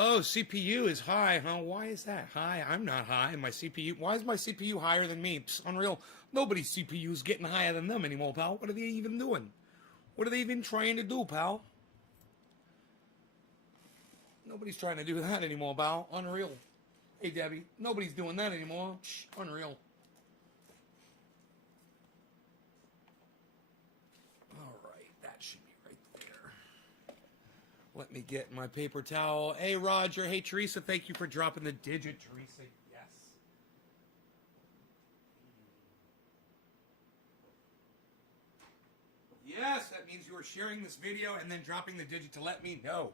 Oh, CPU is high, huh? Why is that high? I'm not high. My CPU. Why is my CPU higher than me? Psst, unreal. Nobody's CPU is getting higher than them anymore, pal. What are they even doing? What are they even trying to do, pal? Nobody's trying to do that anymore, pal. Unreal. Hey, Debbie. Nobody's doing that anymore. Shh, unreal. All right, that should be right there. Let me get my paper towel. Hey, Roger. Hey, Teresa. Thank you for dropping the digit, Teresa. Yes. Yes, that means you are sharing this video and then dropping the digit to let me know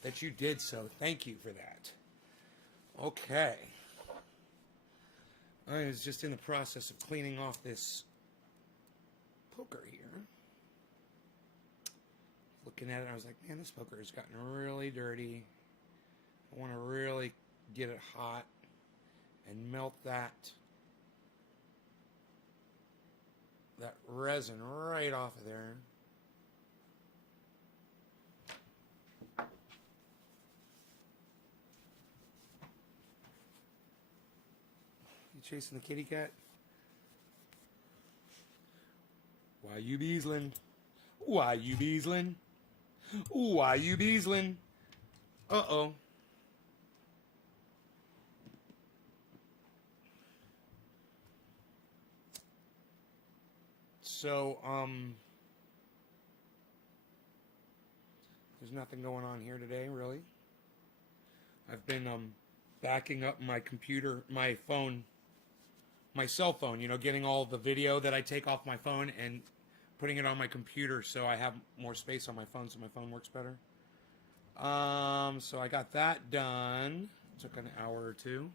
that you did so. Thank you for that. Okay. I was just in the process of cleaning off this poker here. Looking at it, I was like, man, this poker has gotten really dirty. I want to really get it hot and melt that resin right off of there. You chasing the kitty cat? Why you beasling? Why you beasling? Why you beasling? Uh-oh. So, there's nothing going on here today, really. I've been, backing up my computer, my phone, my cell phone, you know, getting all the video that I take off my phone and putting it on my computer so I have more space on my phone so my phone works better. So I got that done. It took an hour or two.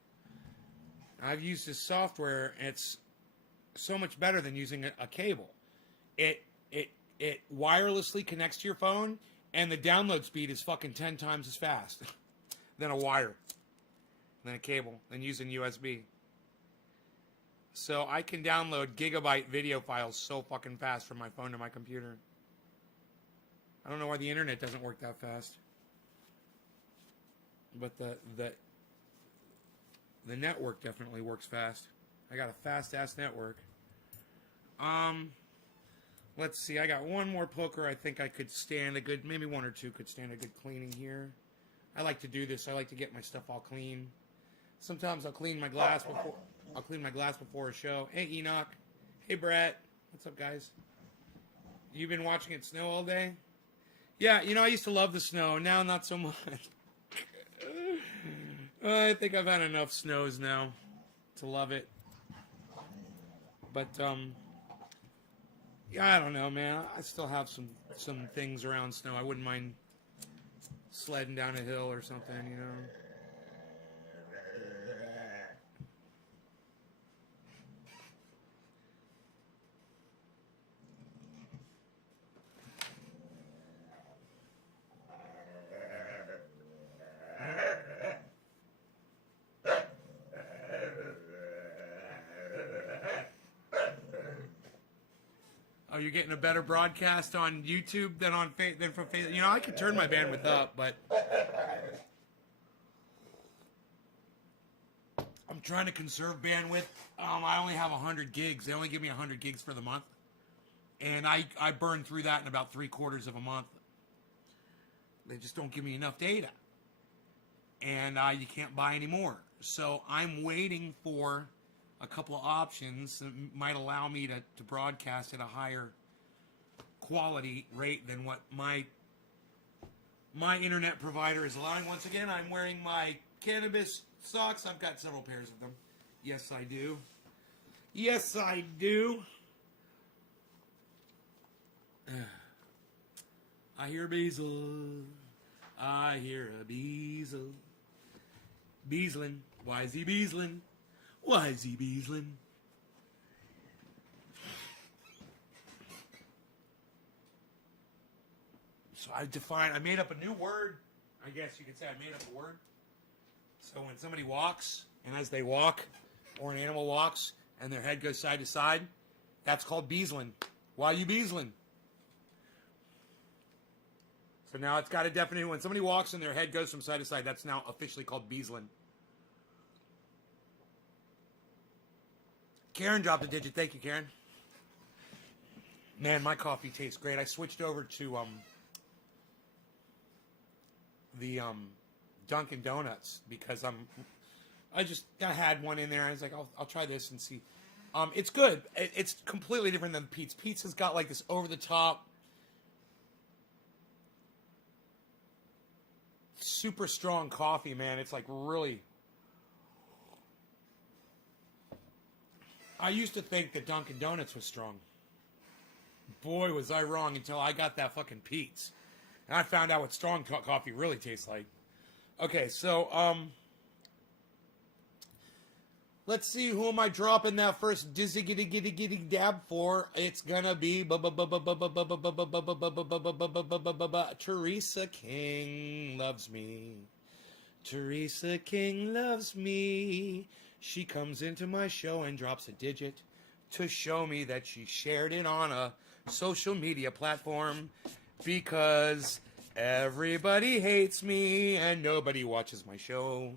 I've used this software, and it's so much better than using a cable. It wirelessly connects to your phone, and the download speed is fucking 10 times as fast than a wire, than a cable, than using USB. So I can download gigabyte video files so fucking fast from my phone to my computer. I don't know why the internet doesn't work that fast. But the network definitely works fast. I got a fast-ass network. Let's see. I got one more poker. I think I could stand a good, maybe one or two could stand a good cleaning here. I like to do this. I like to get my stuff all clean. Sometimes I'll clean my glass before a show. Hey, Enoch. Hey, Brett. What's up, guys? You've been watching it snow all day? Yeah, you know, I used to love the snow. Now, not so much. I think I've had enough snows now to love it. But, yeah, I don't know, man. I still have some things around snow. I wouldn't mind sledding down a hill or something, you know. Oh, you're getting a better broadcast on YouTube than from Facebook. You know, I could turn my bandwidth up, but I'm trying to conserve bandwidth. I only have 100 gigs. They only give me 100 gigs for the month, and I burn through that in about 3/4 of a month. They just don't give me enough data, and you can't buy any more. So I'm waiting for a couple of options that might allow me to broadcast at a higher quality rate than what my internet provider is allowing. Once again, I'm wearing my cannabis socks. I've got several pairs of them. Yes, I do. Yes, I do. I hear Beazle. I hear a Beazle. Beazlin'. Why is he Beazlin'? Why is he Beazlin'? So I made up a new word. I guess you could say I made up a word. So when somebody walks, and as they walk, or an animal walks, and their head goes side to side, that's called Beazlin'. Why are you Beazlin'? So now it's got a definite, when somebody walks and their head goes from side to side, that's now officially called Beaslin. Karen dropped a digit. Thank you, Karen. Man, my coffee tastes great. I switched over to the Dunkin' Donuts because I had one in there. I was like, I'll try this and see. It's good. It's completely different than Pete's. Pete's has got like this over the top, super strong coffee, man. It's like really. I used to think that Dunkin' Donuts was strong. Boy, was I wrong until I got that fucking Pete's. And I found out what strong coffee really tastes like. Okay, so, let's see, who am I dropping that first dizzy giddy giddy giddy dab for? It's gonna be Teresa King loves me. Teresa King loves me. She comes into my show and drops a digit to show me that she shared it on a social media platform because everybody hates me and nobody watches my show.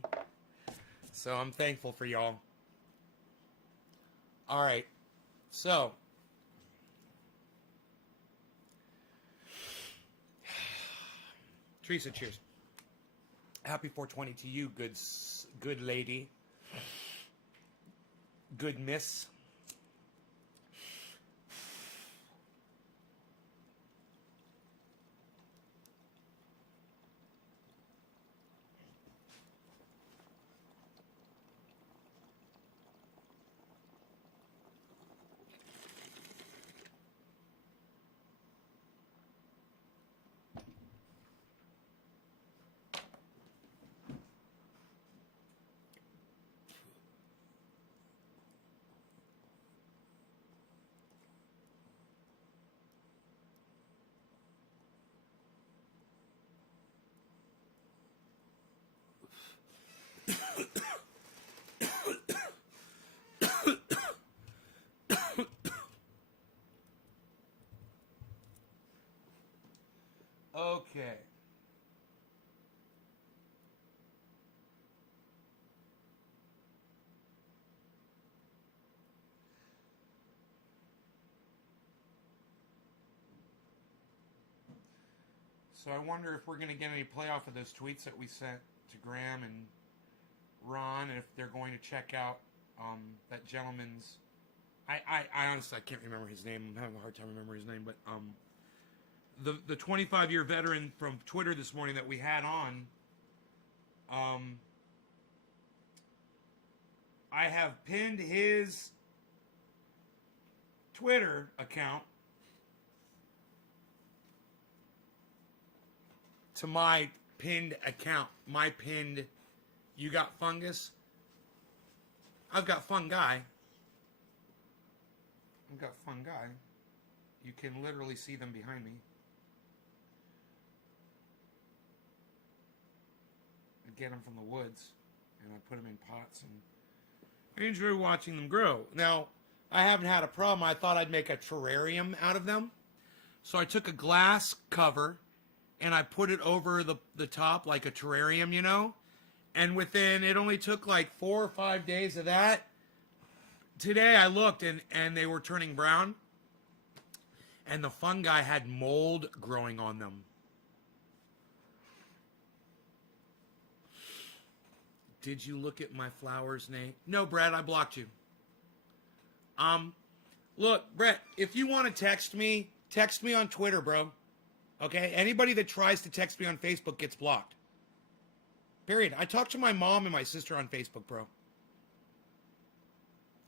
So I'm thankful for y'all. All right. So Teresa, cheers. Happy 420 to you, good lady. Good miss. Okay. So I wonder if we're going to get any playoff of those tweets that we sent to Graham and Ron, and if they're going to check out that gentleman's. I honestly I can't remember his name. I'm having a hard time remembering his name, but the 25-year veteran from Twitter this morning that we had on. I have pinned his Twitter account to my pinned account. My pinned, you got fungus? I've got fungi. I've got fungi. You can literally see them behind me. I get them from the woods, and I put them in pots, and I enjoy watching them grow. Now, I haven't had a problem. I thought I'd make a terrarium out of them. So I took a glass cover, and I put it over the top like a terrarium, you know? And it only took like 4 or 5 days of that. Today I looked, and they were turning brown. And the fungi had mold growing on them. Did you look at my flower's name? No, Brett, I blocked you. Look, Brett, if you want to text me on Twitter, bro. Okay? Anybody that tries to text me on Facebook gets blocked. Period. I talk to my mom and my sister on Facebook, bro.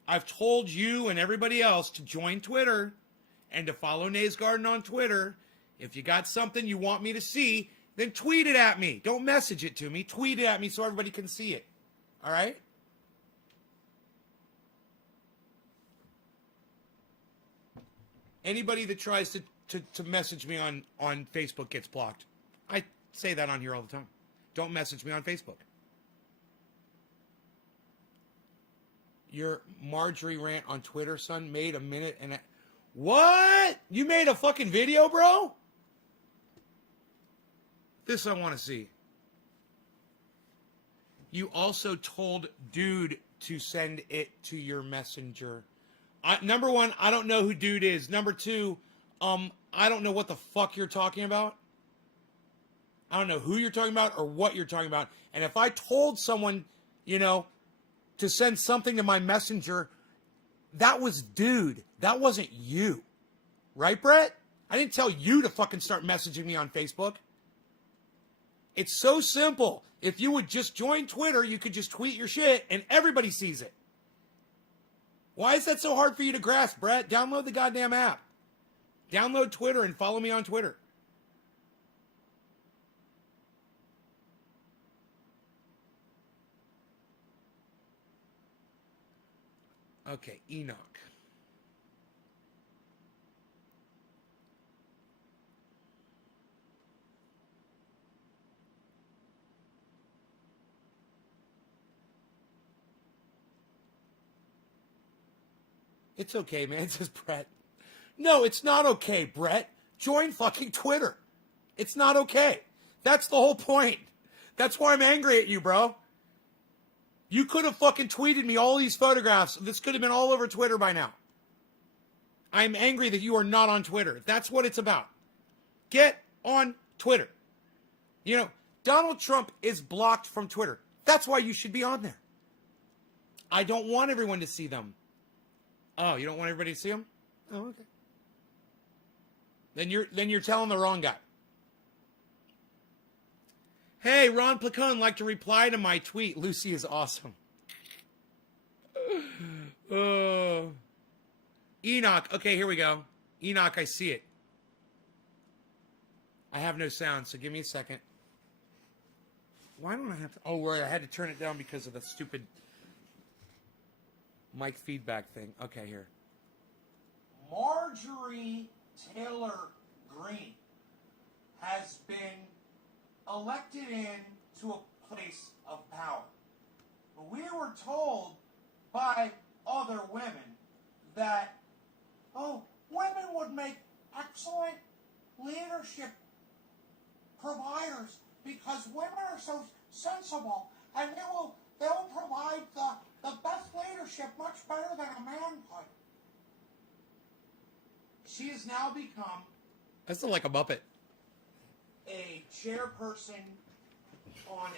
I've told you and everybody else to join Twitter and to follow Nays Garden on Twitter. If you got something you want me to see, then tweet it at me. Don't message it to me. Tweet it at me so everybody can see it. All right? Anybody that tries to message me on Facebook gets blocked. I say that on here all the time. Don't message me on Facebook. Your Marjorie rant on Twitter, son, made a minute and what? You made a fucking video, bro? This I want to see. You also told dude to send it to your messenger. Number one, I don't know who dude is. Number two, I don't know what the fuck you're talking about. I don't know who you're talking about or what you're talking about. And if I told someone, you know, to send something to my messenger, that was dude. That wasn't you. Right, Brett? I didn't tell you to fucking start messaging me on Facebook. It's so simple. If you would just join Twitter, you could just tweet your shit and everybody sees it. Why is that so hard for you to grasp, Brett? Download the goddamn app. Download Twitter and follow me on Twitter. Okay, Enoch. It's okay, man, says Brett. No, it's not okay, Brett. Join fucking Twitter. It's not okay. That's the whole point. That's why I'm angry at you, bro. You could have fucking tweeted me all these photographs. This could have been all over Twitter by now. I'm angry that you are not on Twitter. That's what it's about. Get on Twitter. You know, Donald Trump is blocked from Twitter. That's why you should be on there. I don't want everyone to see them. Oh, you don't want everybody to see them? Oh, okay. Then you're telling the wrong guy. Hey, Ron Placone, like to reply to my tweet. Lucy is awesome. Enoch. Okay, here we go. Enoch, I see it. I have no sound, so give me a second. Why don't I have to? Oh, right, I had to turn it down because of the stupid mic feedback thing. Okay, here. Marjorie Taylor Greene has been elected into a place of power. But we were told by other women that, oh, women would make excellent leadership providers because women are so sensible and they'll provide the best leadership much better than a man could. She has now become... I still like a Muppet. A chairperson on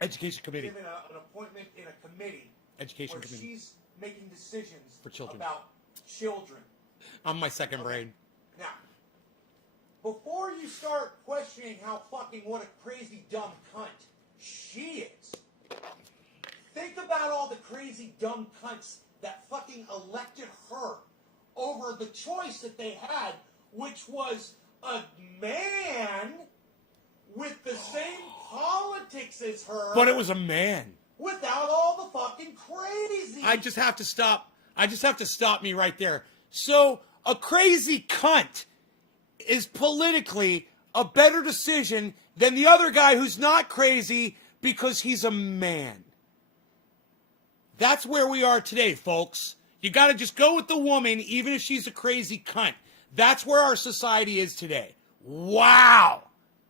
education committee. Given an appointment in a committee. Education committee. She's making decisions for children. About children. On my second brain. Now, before you start questioning how fucking what a crazy dumb cunt she is, think about all the crazy dumb cunts that fucking elected her over the choice that they had, which was a man with the same politics as her. But it was a man. Without all the fucking crazy. I just have to stop me right there. So, a crazy cunt is politically a better decision than the other guy who's not crazy because he's a man. That's where we are today, folks. You got to just go with the woman, even if she's a crazy cunt. That's where our society is today. Wow.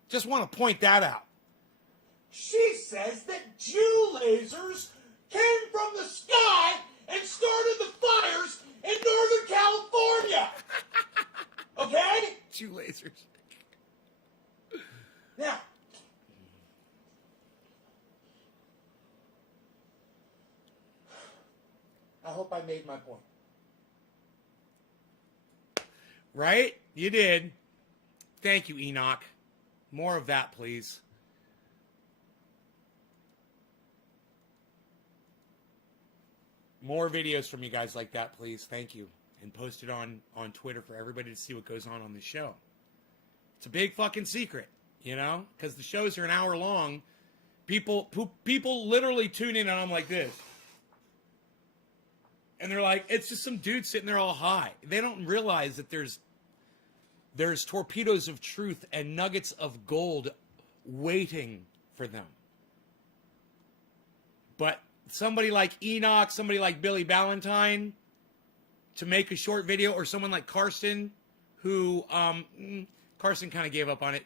Just want to point that out. She says that Jew lasers came from the sky and started the fires in Northern California. Okay? Jew lasers. Now, I hope I made my point. Right? You did. Thank you, Enoch. More of that, please. More videos from you guys like that, please. Thank you. And post it on Twitter for everybody to see what goes on the show. It's a big fucking secret, you know? Because the shows are an hour long. People literally tune in and I'm like this. And they're like, it's just some dude sitting there all high. They don't realize that there's torpedoes of truth and nuggets of gold waiting for them. But somebody like Enoch, somebody like Billy Ballantyne, to make a short video, or someone like Karsten, who Carson kind of gave up on it.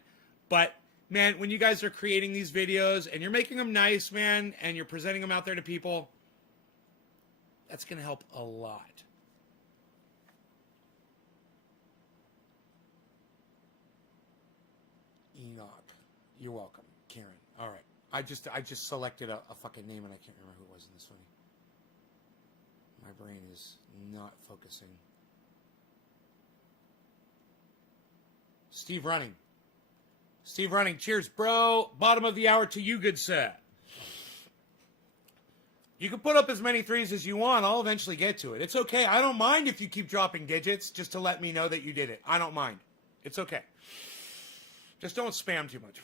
But man, when you guys are creating these videos and you're making them nice, man, and you're presenting them out there to people, that's going to help a lot. Enoch, you're welcome. Karen, all right. I just selected a fucking name and I can't remember who it was in this funny. My brain is not focusing. Steve Running. Steve Running, cheers, bro. Bottom of the hour to you, good sir. You can put up as many threes as you want. I'll eventually get to it. It's okay. I don't mind if you keep dropping digits just to let me know that you did it. I don't mind. It's okay. Just don't spam too much.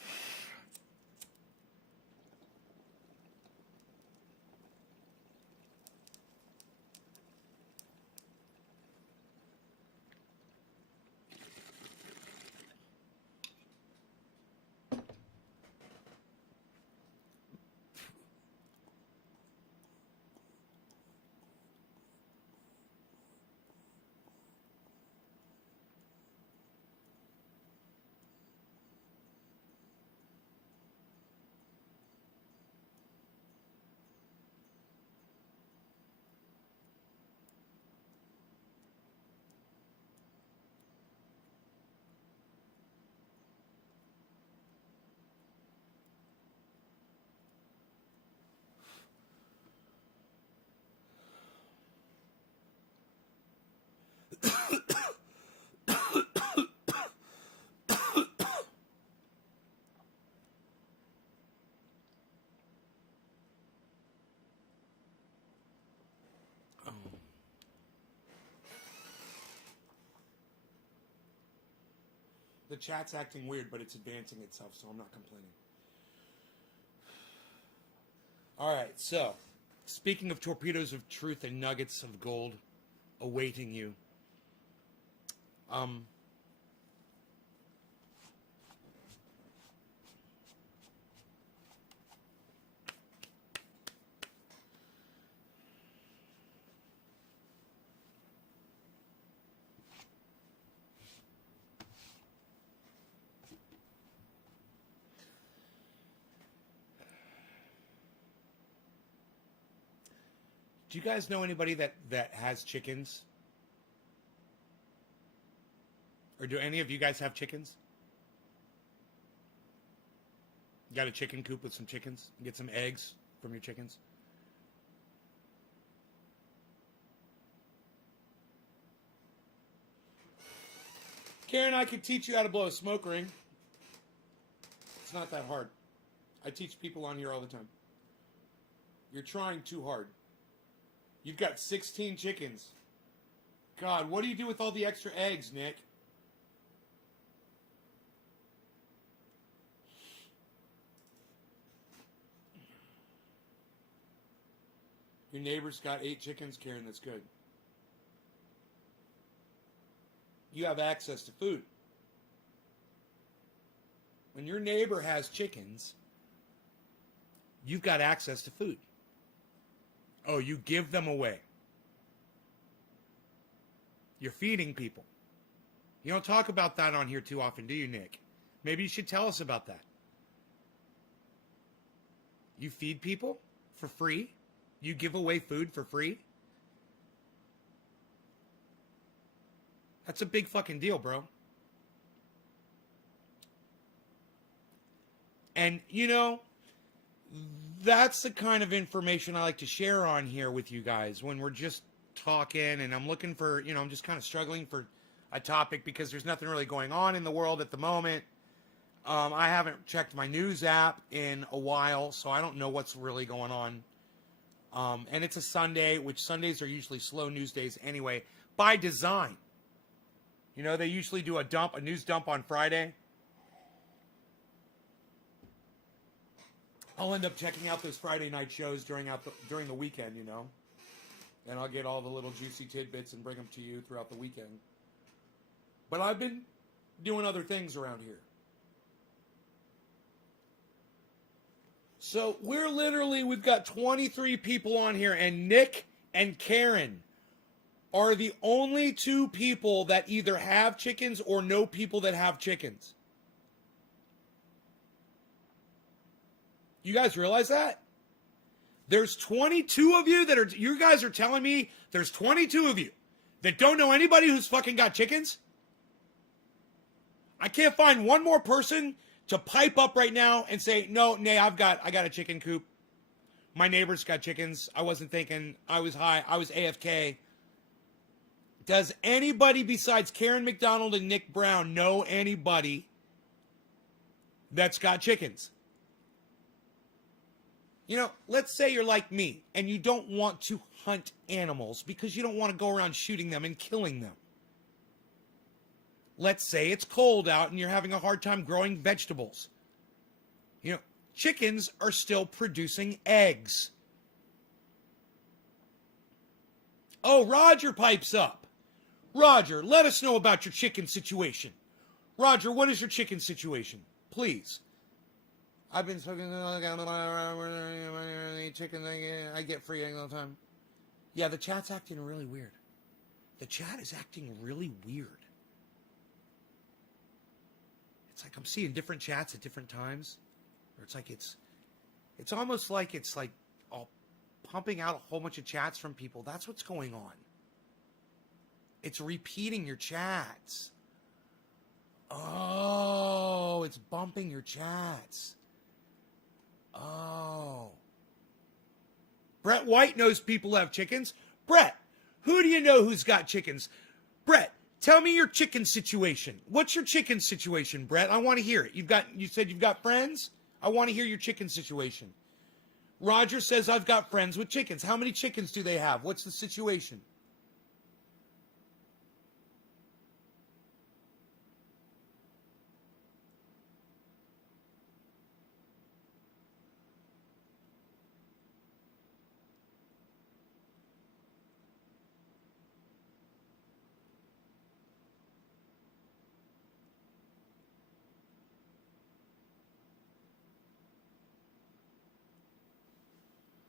The chat's acting weird, but it's advancing itself, so I'm not complaining. All right, so speaking of torpedoes of truth and nuggets of gold awaiting you, do you guys know anybody that has chickens? Or do any of you guys have chickens? You got a chicken coop with some chickens? Get some eggs from your chickens? Karen, I could teach you how to blow a smoke ring. It's not that hard. I teach people on here all the time. You're trying too hard. You've got 16 chickens. God, what do you do with all the extra eggs, Nick? Your neighbor's got 8 chickens, Karen. That's good. You have access to food. When your neighbor has chickens, you've got access to food. Oh, you give them away. You're feeding people. You don't talk about that on here too often, do you, Nick? Maybe you should tell us about that. You feed people for free? You give away food for free? That's a big fucking deal, bro. And, you know, that's the kind of information I like to share on here with you guys when we're just talking and I'm looking for, you know, I'm just kind of struggling for a topic because there's nothing really going on in the world at the moment. I haven't checked my news app in a while, so I don't know what's really going on. And it's a Sunday, which Sundays are usually slow news days anyway, by design. You know, they usually do a news dump on Friday. I'll end up checking out those Friday night shows during the weekend, you know. And I'll get all the little juicy tidbits and bring them to you throughout the weekend. But I've been doing other things around here. So we've got 23 people on here, and Nick and Karen, are the only two people that either have chickens or know people that have chickens. You guys realize that? There's 22 of you that are, you guys are telling me there's 22 of you that don't know anybody who's fucking got chickens? I can't find one more person to pipe up right now and say, no, Nay, I got a chicken coop. My neighbor's got chickens. I wasn't thinking. I was high. I was AFK. Does anybody besides Karen McDonald and Nick Brown know anybody that's got chickens? You know, let's say you're like me and you don't want to hunt animals because you don't want to go around shooting them and killing them. Let's say it's cold out and you're having a hard time growing vegetables. You know, chickens are still producing eggs. Oh, Roger pipes up. Roger, let us know about your chicken situation. Roger, what is your chicken situation? Please. I've been talking chicken. I get free eggs all the time. Yeah, the chat's acting really weird. The chat is acting really weird. It's like I'm seeing different chats at different times. Or it's like it's almost like it's like all pumping out a whole bunch of chats from people. That's what's going on. It's repeating your chats. Oh, it's bumping your chats. Oh. Brett White knows people have chickens. Brett, who do you know who's got chickens? Brett, tell me your chicken situation. What's your chicken situation, Brett? I want to hear it. You said you've got friends? I want to hear your chicken situation. Roger says I've got friends with chickens. How many chickens do they have? What's the situation?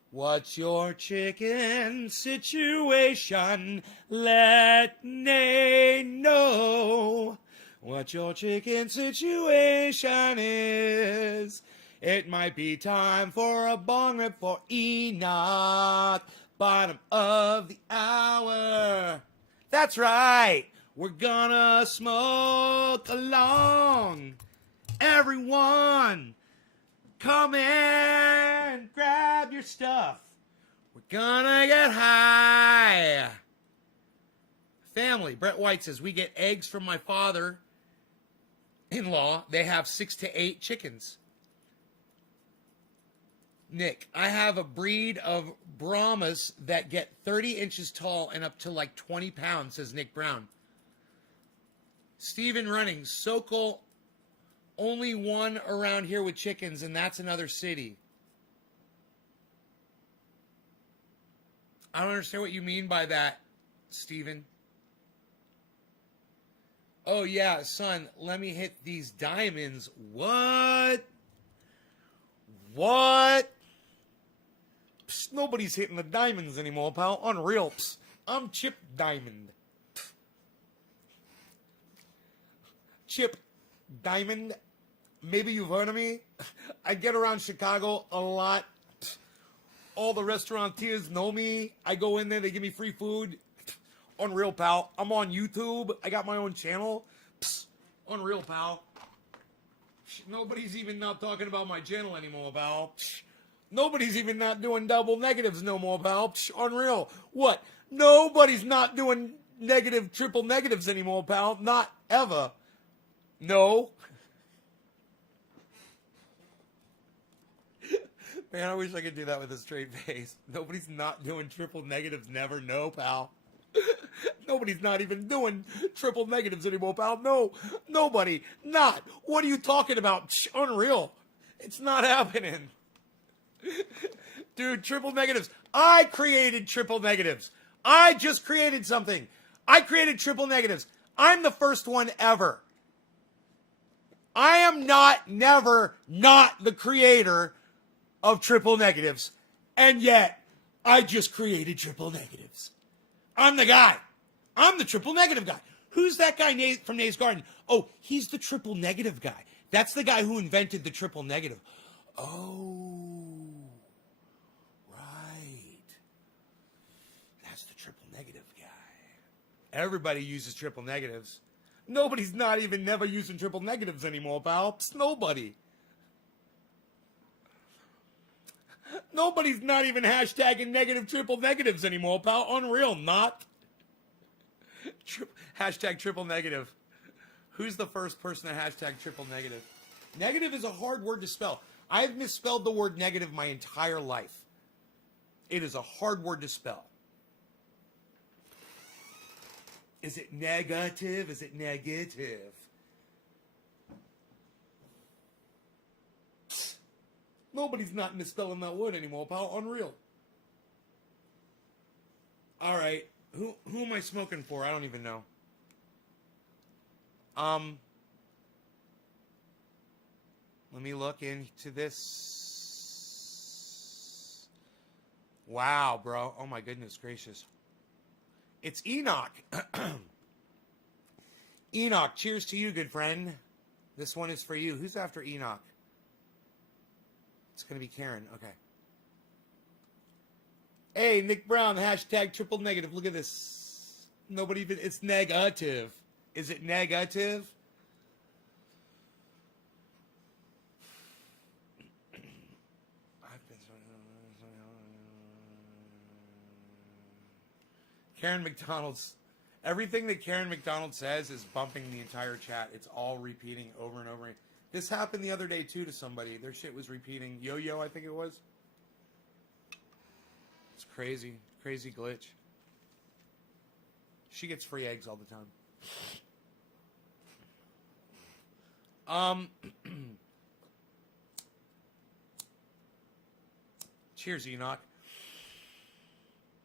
What's your chicken situation? Let me know what your chicken situation is. It might be time for a bong rip for Enoch. Bottom of the hour. That's right. We're gonna smoke along. Everyone, come in, grab your stuff. We're gonna get high. Family, Brett White says, we get eggs from my father-in-law. They have 6 to 8 chickens. Nick, I have a breed of Brahmas that get 30 inches tall and up to like 20 pounds, says Nick Brown. Stephen Running, Sokol, only one around here with chickens, and that's another city. I don't understand what you mean by that, Stephen. Oh, yeah, son, let me hit these diamonds. What? What? Psst, nobody's hitting the diamonds anymore, pal. Unreal. Psst, I'm Chip Diamond. Chip Diamond. Maybe you've heard of me. I get around Chicago a lot. All the restaurateurs know me. I go in there, they give me free food. Unreal, pal. I'm on YouTube. I got my own channel. Unreal, pal. Nobody's even not talking about my channel anymore, pal. Nobody's even not doing double negatives no more, pal. Unreal. What? Nobody's not doing negative, triple negatives anymore, pal. Not ever. No. Man, I wish I could do that with a straight face. Nobody's not doing triple negatives, never. No, pal. Nobody's not even doing triple negatives anymore, pal. No, nobody. Not. What are you talking about? Unreal. It's not happening. Dude, triple negatives. I created triple negatives. I just created something. I created triple negatives. I'm the first one ever. I am never not the creator of triple negatives. And yet, I just created triple negatives. I'm the guy. I'm the triple negative guy. Who's that guy from Nays Garden? Oh, he's the triple negative guy. That's the guy who invented the triple negative. Oh, right. That's the triple negative guy. Everybody uses triple negatives. Nobody's not even never using triple negatives anymore, pal. Psst, nobody. Nobody's not even hashtagging negative triple negatives anymore, pal. Unreal, not. Hashtag triple negative. Who's the first person to hashtag triple negative? Negative is a hard word to spell. I've misspelled the word negative my entire life. It is a hard word to spell. Is it negative? Is it negative? Nobody's not misspelling that word anymore, pal. Unreal. All right. Who am I smoking for? I don't even know. Let me look into this. Wow, bro. Oh my goodness gracious. It's Enoch. Enoch, cheers to you, good friend. This one is for you. Who's after Enoch? It's going to be Karen. Okay. Hey, Nick Brown, hashtag triple negative. Look at this. Nobody even, it's negative. Is it negative? Karen McDonald's. Everything that Karen McDonald says is bumping the entire chat. It's all repeating over and over. This happened the other day, too, to somebody. Their shit was repeating. Yo-yo, I think it was. It's crazy. Crazy glitch. She gets free eggs all the time. Cheers, Enoch.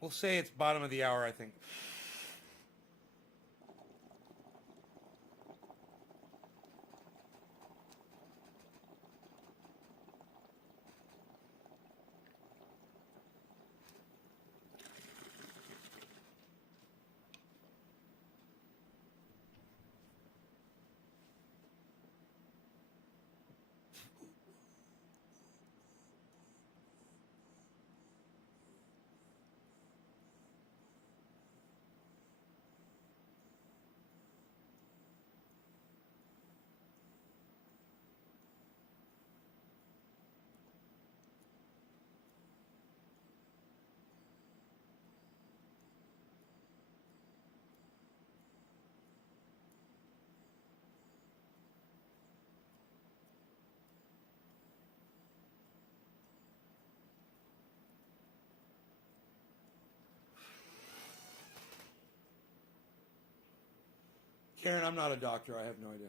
We'll say it's bottom of the hour, I think. Karen, I'm not a doctor. I have no idea.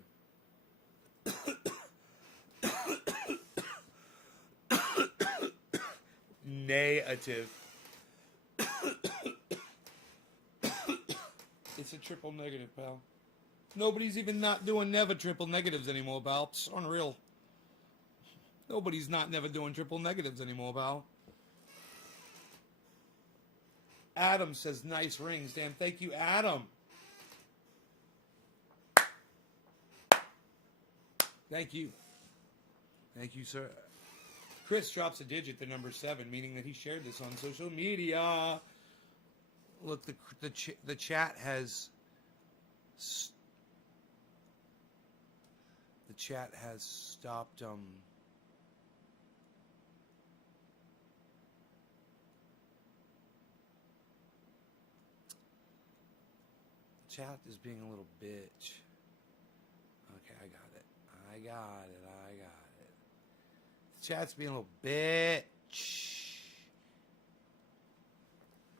Negative. It's a triple negative, pal. Nobody's even not doing never triple negatives anymore, pal. It's unreal. Nobody's not never doing triple negatives anymore, pal. Adam says, nice rings. Damn, thank you, Adam. Thank you. Thank you, sir. Chris drops a digit, the number 7, meaning that he shared this on social media. Look, the chat has... The chat has stopped... The chat is being a little bitch. Okay, I got it. I got it. The chat's being a little bitch.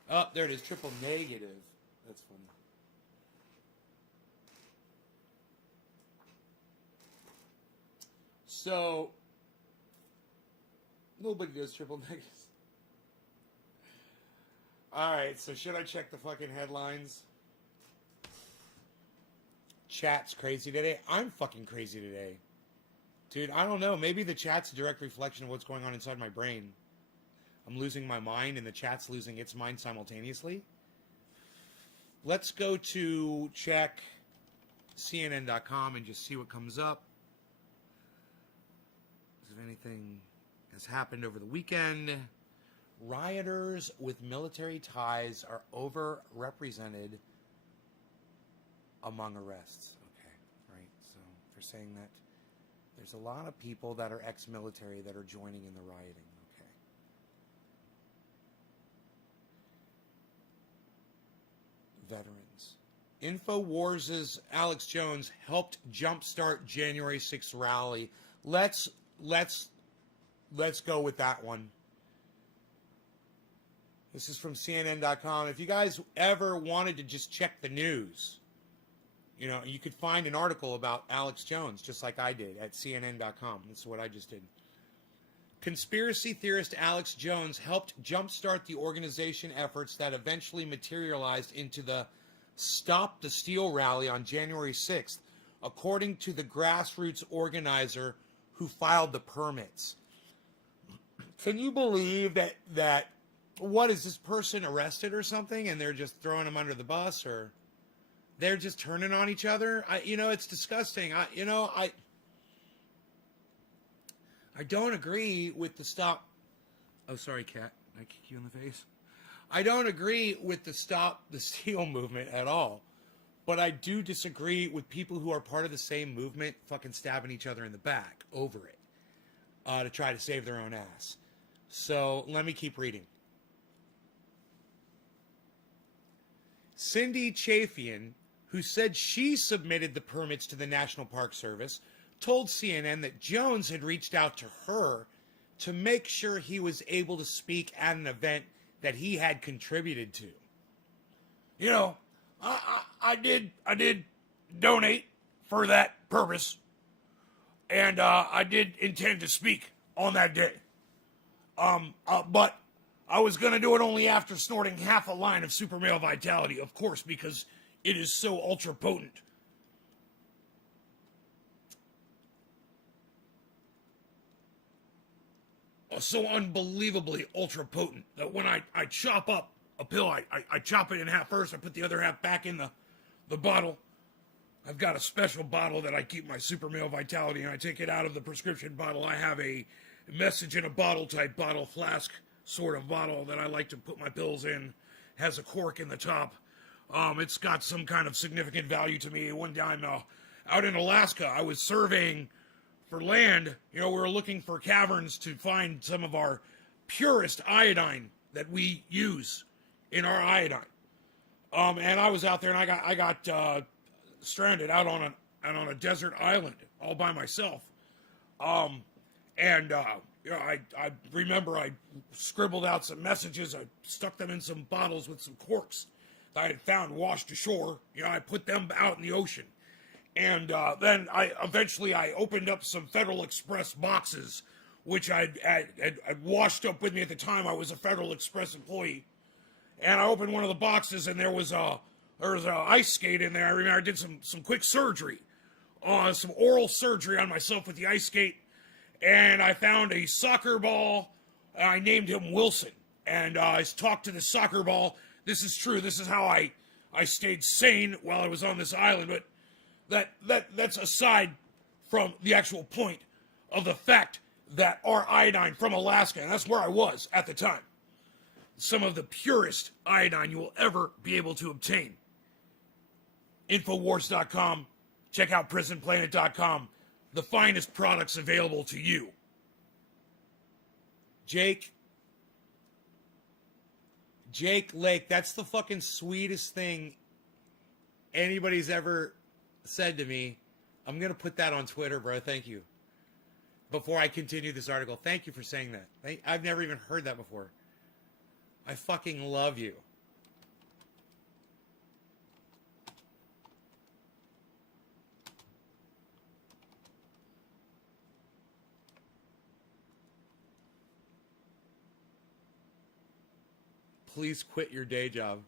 Oh, there it is. Triple negative. That's funny. So, nobody does triple negatives. Alright, so should I check the fucking headlines? Chat's crazy today. I'm fucking crazy today. Dude, I don't know. Maybe the chat's a direct reflection of what's going on inside my brain. I'm losing my mind and the chat's losing its mind simultaneously. Let's go to check CNN.com and just see what comes up. If anything has happened over the weekend. Rioters with military ties are overrepresented among arrests. Okay, right. So they're saying that there's a lot of people that are ex-military that are joining in the rioting. Okay. Veterans. InfoWars' Alex Jones helped jumpstart January 6th rally. Let's go with that one. This is from CNN.com. If you guys ever wanted to just check the news, you know, you could find an article about Alex Jones, just like I did, at CNN.com. That's what I just did. Conspiracy theorist Alex Jones helped jumpstart the organization efforts that eventually materialized into the Stop the Steal rally on January 6th, according to the grassroots organizer who filed the permits. Can you believe that what is this person arrested or something and they're just throwing him under the bus, or they're just turning on each other? It's disgusting. I don't agree with the stop. Oh, sorry, cat. Did I kick you in the face? I don't agree with the Stop the Steal movement at all. But I do disagree with people who are part of the same movement fucking stabbing each other in the back over it to try to save their own ass. So let me keep reading. Cindy Chafian, who said she submitted the permits to the National Park Service, told CNN that Jones had reached out to her to make sure he was able to speak at an event that he had contributed to. You know, I did donate for that purpose, and I did intend to speak on that day. But I was going to do it only after snorting half a line of super male vitality, of course, because it is so ultra potent. So unbelievably ultra potent that when I chop up a pill, I chop it in half first, I put the other half back in the bottle. I've got a special bottle that I keep my super male vitality in. I take it out of the prescription bottle. I have a message in a bottle type bottle, flask sort of bottle that I like to put my pills in. Has a cork in the top. It's got some kind of significant value to me. One time out in Alaska, I was surveying for land. You know, we were looking for caverns to find some of our purest iodine that we use in our iodine. And I was out there, and I got stranded out on a desert island all by myself. I remember I scribbled out some messages. I stuck them in some bottles with some corks that I had found washed ashore. You know, I put them out in the ocean. And then I eventually opened up some Federal Express boxes, which I'd washed up with me at the time. I was a Federal Express employee. And I opened one of the boxes, and there was a ice skate in there. I remember I did some quick surgery, some oral surgery on myself with the ice skate. And I found a soccer ball. I named him Wilson. And I talked to the soccer ball. This is true. This is how I stayed sane while I was on this island. But that's aside from the actual point of the fact that our iodine from Alaska, and that's where I was at the time, some of the purest iodine you will ever be able to obtain. Infowars.com. Check out prisonplanet.com. The finest products available to you. Jake Lake, that's the fucking sweetest thing anybody's ever said to me. I'm going to put that on Twitter, bro. Thank you. Before I continue this article, thank you for saying that. I've never even heard that before. I fucking love you. Please quit your day job.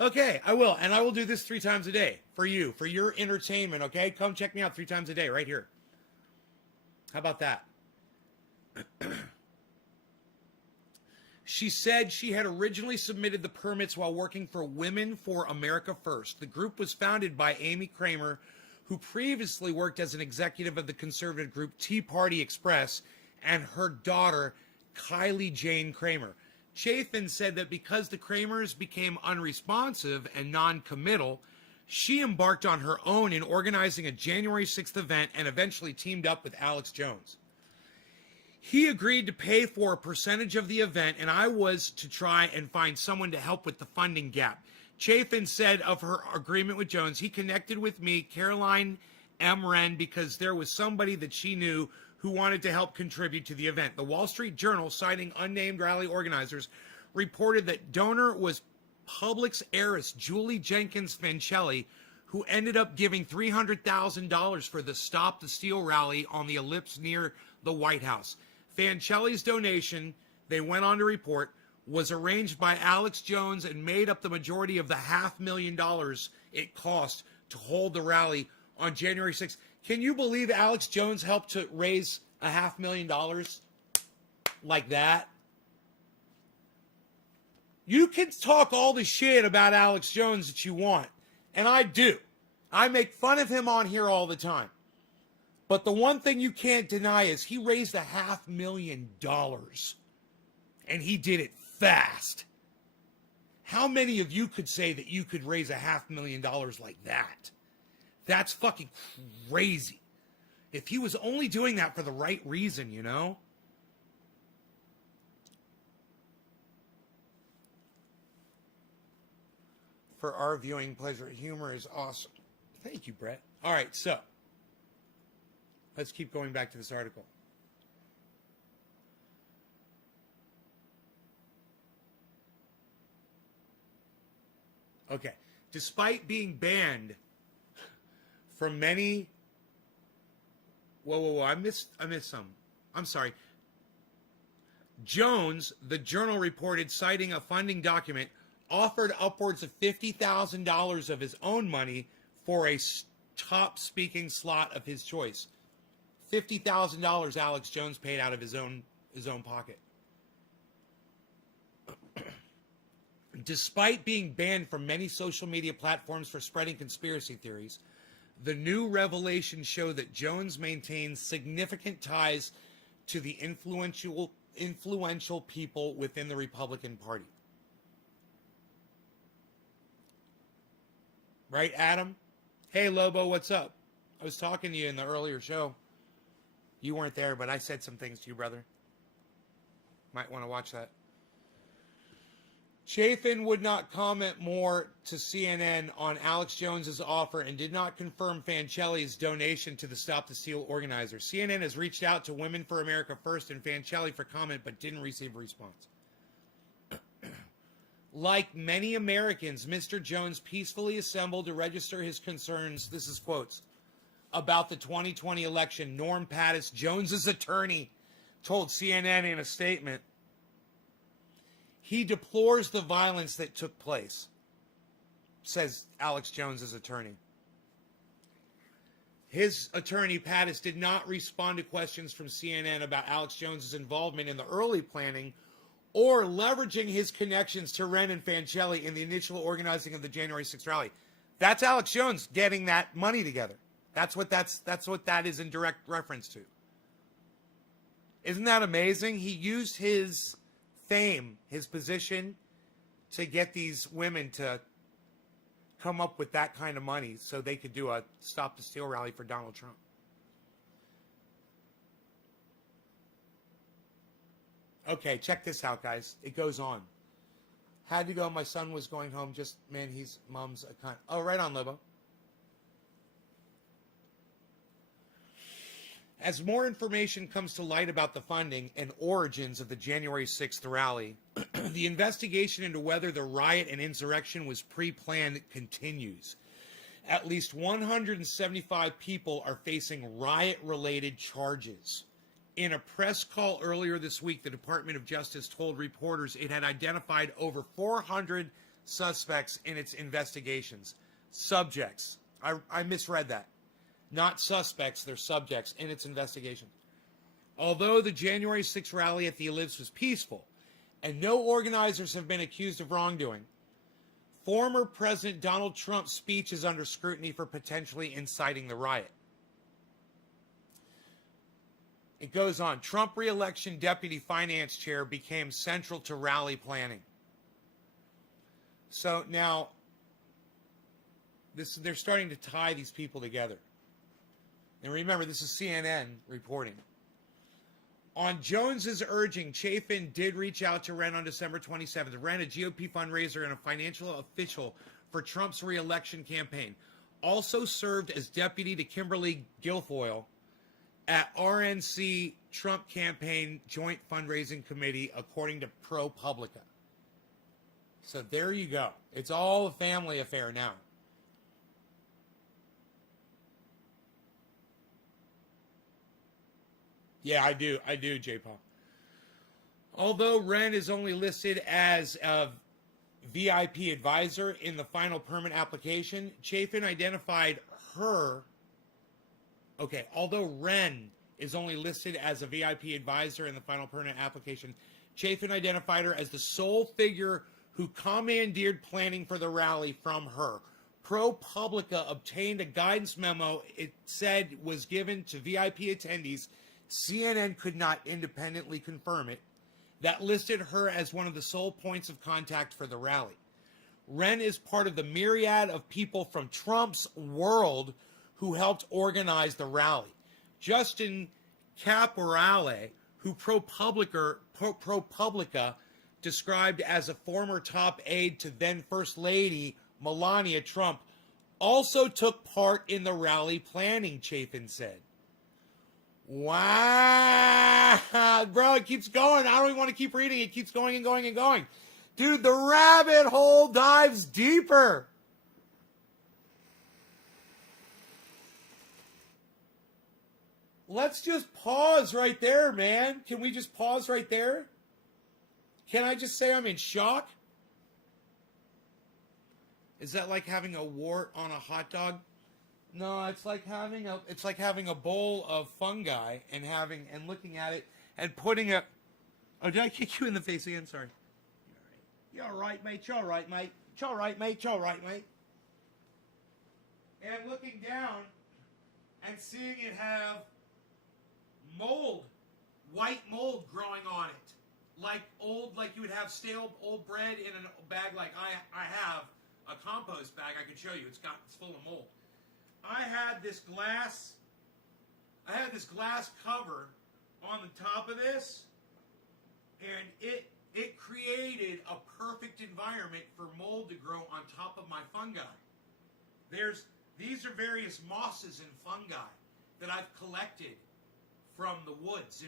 Okay, I will. And I will do this 3 times a day for you, for your entertainment, okay? Come check me out 3 times a day right here. How about that? She said she had originally submitted the permits while working for Women for America First. The group was founded by Amy Kramer, who previously worked as an executive of the conservative group Tea Party Express, and her daughter, Kylie Jane Kramer. Chafin said that because the Kramers became unresponsive and non-committal, she embarked on her own in organizing a January 6th event and eventually teamed up with Alex Jones. He agreed to pay for a percentage of the event, and I was to try and find someone to help with the funding gap. Chafin said of her agreement with Jones, he connected with me, Caroline M. Wren, because there was somebody that she knew who wanted to help contribute to the event. The Wall Street Journal, citing unnamed rally organizers, reported that donor was Publix heiress Julie Jenkins Fancelli, who ended up giving $300,000 for the Stop the Steal rally on the ellipse near the White House. Fancelli's donation, they went on to report, was arranged by Alex Jones and made up the majority of the $500,000 it cost to hold the rally on January 6th. Can you believe Alex Jones helped to raise $500,000 like that? You can talk all the shit about Alex Jones that you want, and I do. I make fun of him on here all the time. But the one thing you can't deny is he raised $500,000, and he did it fast. How many of you could say that you could raise $500,000 like that? That's fucking crazy. If he was only doing that for the right reason, you know? For our viewing pleasure, humor is awesome. Thank you, Brett. All right, so let's keep going back to this article. Okay. Despite being banned from many... Whoa. I missed some. I'm sorry. Jones, the Journal reported, citing a funding document, offered upwards of $50,000 of his own money for a top speaking slot of his choice. $50,000 Alex Jones paid out of his own pocket. Despite being banned from many social media platforms for spreading conspiracy theories, the new revelations show that Jones maintains significant ties to the influential people within the Republican Party. Right, Adam? Hey, Lobo, what's up? I was talking to you in the earlier show. You weren't there, but I said some things to you, brother. Might want to watch that. Chafin would not comment more to CNN on Alex Jones's offer and did not confirm Fancelli's donation to the Stop the Steal organizer. CNN has reached out to Women for America First and Fancelli for comment, but didn't receive a response. Like many Americans, Mr. Jones peacefully assembled to register his concerns, this is quotes, about the 2020 election. Norm Pattis, Jones's attorney, told CNN in a statement, he deplores the violence that took place, says Alex Jones's attorney. His attorney, Pattis, did not respond to questions from CNN about Alex Jones's involvement in the early planning or leveraging his connections to Wren and Fancelli in the initial organizing of the January 6th rally. That's Alex Jones getting that money together. That's what that is in direct reference to. Isn't that amazing? He used his fame, his position, to get these women to come up with that kind of money so they could do a Stop the Steal rally for Donald Trump. Okay, check this out, guys. It goes on. Had to go. My son was going home. Just, man, mom's a cunt. Oh, right on, Lobo. As more information comes to light about the funding and origins of the January 6th rally, the investigation into whether the riot and insurrection was pre-planned continues. At least 175 people are facing riot-related charges. In a press call earlier this week, the Department of Justice told reporters it had identified over 400 suspects in its investigations. Subjects. I misread that. Not suspects, they're subjects in its investigation. Although the January 6th rally at the Ellipse was peaceful, and no organizers have been accused of wrongdoing. Former President Donald Trump's speech is under scrutiny for potentially inciting the riot. It goes on. Trump re-election deputy finance chair became central to rally planning. So now, they're starting to tie these people together. And remember, this is CNN reporting. On Jones's urging, Chafin did reach out to Wren on December 27th. Wren, a GOP fundraiser and a financial official for Trump's re-election campaign, also served as deputy to Kimberly Guilfoyle at RNC Trump Campaign Joint Fundraising Committee, according to ProPublica. So there you go. It's all a family affair now. Yeah, I do, J-Paul. Although Wren is only listed as a VIP advisor in the final permit application, Chafin identified her. Okay, although Wren is only listed as a VIP advisor in the final permit application, Chafin identified her as the sole figure who commandeered planning for the rally from her. ProPublica obtained a guidance memo it said was given to VIP attendees. CNN could not independently confirm it, that listed her as one of the sole points of contact for the rally. Wren is part of the myriad of people from Trump's world who helped organize the rally. Justin Caporale, who ProPublica described as a former top aide to then First Lady Melania Trump, also took part in the rally planning, Chafin said. Wow, bro, it keeps going. I don't even want to keep reading. It keeps going and going and going. Dude, the rabbit hole dives deeper. Let's just pause right there, man. Can we just pause right there? Can I just say I'm in shock? Is that like having a wart on a hot dog? No, it's like having a bowl of fungi and looking at it and putting a. Oh, did I kick you in the face again? Sorry. You're all right, mate. You're all right, mate. You're all right, mate. You're all right, mate. And looking down and seeing it have mold, white mold growing on it, like you would have stale old bread in a bag. Like I have a compost bag. I could show you. It's full of mold. I had this glass cover on the top of this, and it created a perfect environment for mold to grow on top of my fungi. These are various mosses and fungi that I've collected from the woods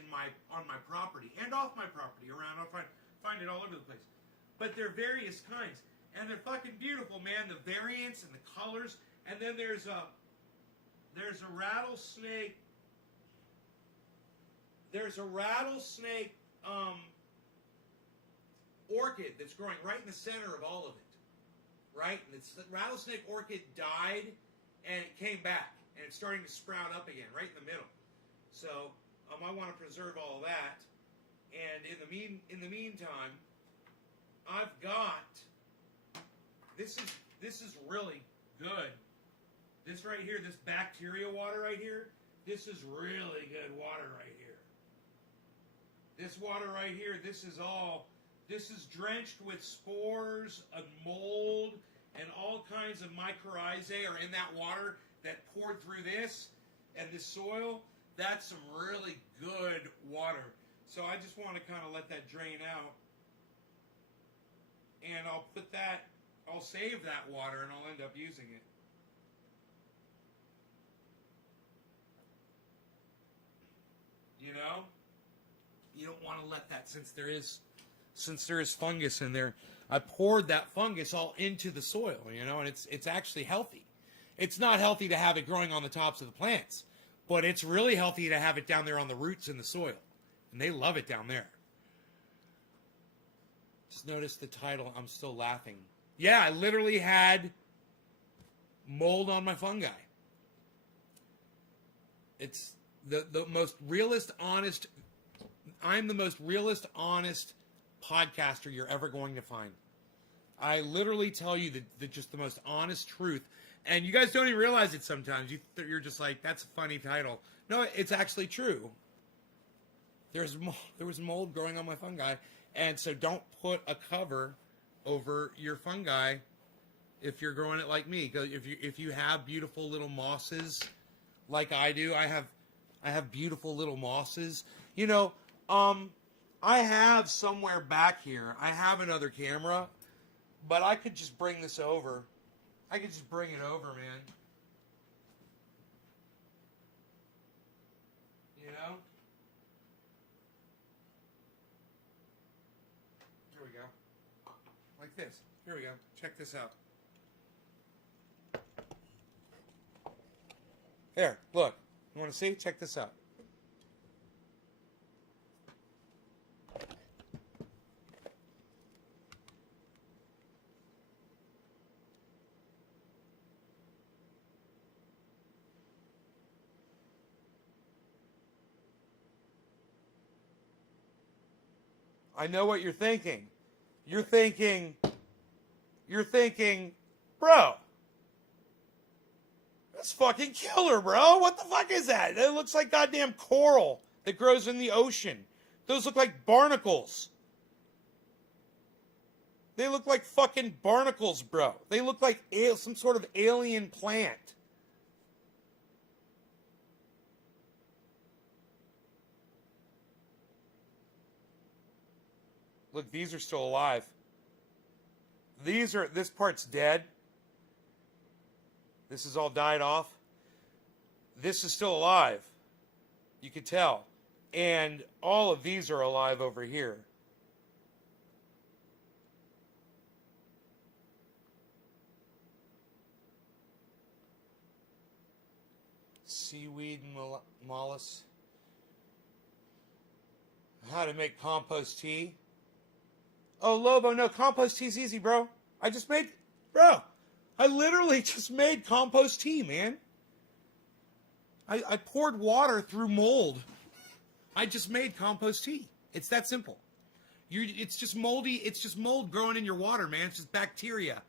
on my property and off my property around. I'll find it all over the place. But they're various kinds, and they're fucking beautiful, man. The variants and the colors, and then there's a rattlesnake. There's a rattlesnake orchid that's growing right in the center of all of it. Right? And the rattlesnake orchid died and it came back and it's starting to sprout up again right in the middle. So I want to preserve all of that. And in the meantime, I've got this is really good. This right here, this bacteria water right here, this is really good water right here. This water right here, this is drenched with spores of mold and all kinds of mycorrhizae are in that water that poured through this and this soil. That's some really good water. So I just want to kind of let that drain out. And I'll save that water and I'll end up using it. You know, you don't want to let that, since there is fungus in there. I poured that fungus all into the soil, you know, and it's actually healthy. It's not healthy to have it growing on the tops of the plants, but it's really healthy to have it down there on the roots in the soil, and they love it down there. Just notice the title. I'm still laughing. Yeah, I literally had mold on my fungi. It's the most realist, honest. I'm the most realist, honest podcaster you're ever going to find. I literally tell you the just the most honest truth. And you guys don't even realize it sometimes. You're just like, that's a funny title. No, it's actually true. There was mold growing on my fungi. And so don't put a cover over your fungi if you're growing it like me. Because if you have beautiful little mosses like I do, I have beautiful little mosses. You know, I have somewhere back here, I have another camera, but I could just bring this over. I could just bring it over, man. You know? Here we go. Like this. Here we go. Check this out. There, look. You want to see? Check this out. I know what you're thinking. You're thinking, bro, that's fucking killer, bro. What the fuck is that? It looks like goddamn coral that grows in the ocean. Those look like barnacles. They look like fucking barnacles, bro. They look like some sort of alien plant. Look, these are still alive. This part's dead. This is all died off. This is still alive. You can tell. And all of these are alive over here. Seaweed mollusks. How to make compost tea. Oh, Lobo, no, compost tea's easy, bro. I literally just made compost tea, man. I poured water through mold. I just made compost tea. It's that simple. It's just moldy. It's just mold growing in your water, man. It's just bacteria.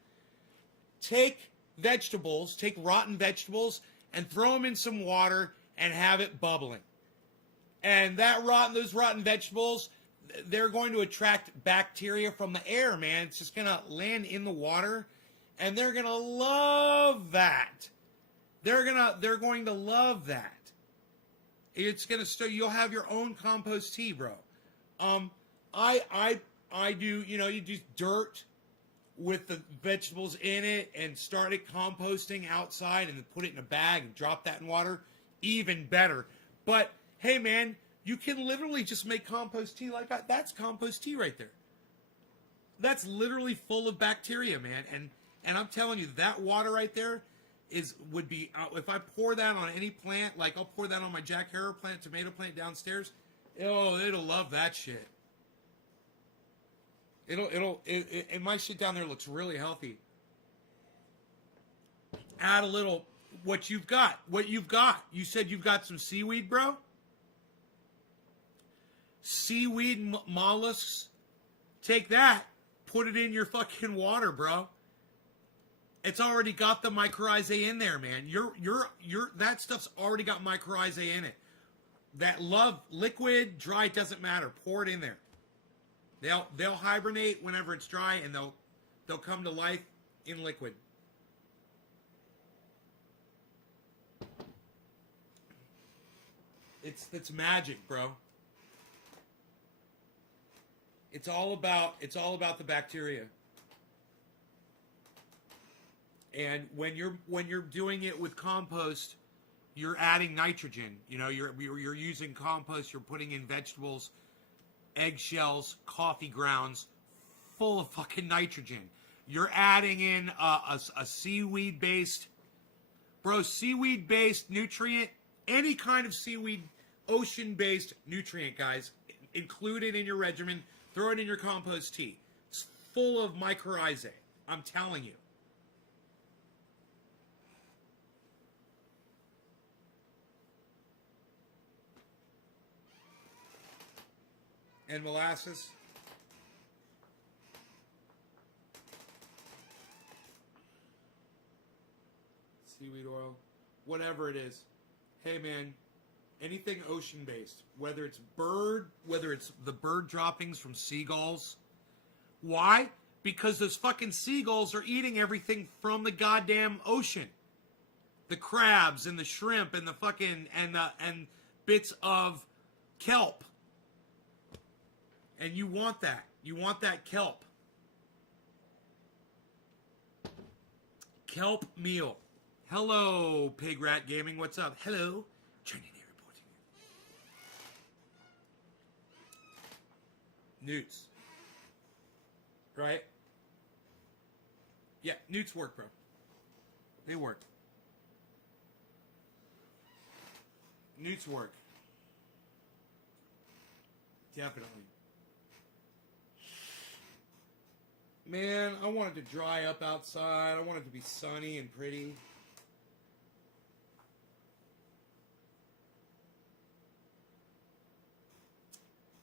Take rotten vegetables, and throw them in some water and have it bubbling. And those rotten vegetables, they're going to attract bacteria from the air, man. It's just going to land in the water, and they're going to love that. They're going to love that. It's going to you'll have your own compost tea, bro. I do, you do dirt with the vegetables in it and start it composting outside and then put it in a bag and drop that in water. Even better. But hey, man, you can literally just make compost tea like that. That's compost tea right there. That's literally full of bacteria, man. And I'm telling you, that water right there would be, if I pour that on any plant, like I'll pour that on my Jack Harrow plant, tomato plant downstairs, it'll love that shit. And my shit down there looks really healthy. Add a little, what you've got. You said you've got some seaweed, bro? Seaweed mollusks. Take that, put it in your fucking water, bro. It's already got the mycorrhizae in there, man. That stuff's already got mycorrhizae in it. That liquid, dry, doesn't matter. Pour it in there. They'll hibernate whenever it's dry, and they'll come to life in liquid. It's magic, bro. It's all about the bacteria. And when you're doing it with compost, you're adding nitrogen. You know, you're using compost. You're putting in vegetables, eggshells, coffee grounds, full of fucking nitrogen. You're adding in a seaweed-based nutrient, any kind of seaweed, ocean-based nutrient, guys. Include it in your regimen. Throw it in your compost tea. It's full of mycorrhizae. I'm telling you. And molasses. seaweed oil, whatever it is. Hey man, anything ocean based, whether it's the bird droppings from seagulls. Why? Because those fucking seagulls are eating everything from the goddamn ocean. The crabs and the shrimp and the fucking and bits of kelp. And you want that. You want that kelp. Kelp meal. Hello, Pig Rat Gaming. What's up? Hello. Training here reporting. Newts. Right? Yeah, newts work, bro. They work. Newts work. Definitely. Man, I want it to dry up outside. I want it to be sunny and pretty.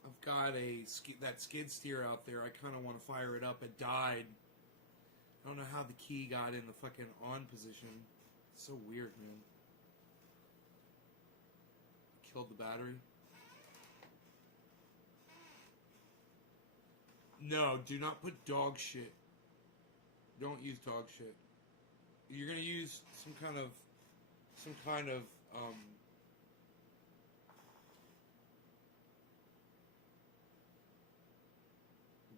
I've got that skid steer out there. I kind of want to fire it up. It died. I don't know how the key got in the fucking on position. It's so weird, man. Killed the battery. No, do not put dog shit. Don't use dog shit. You're gonna use some kind of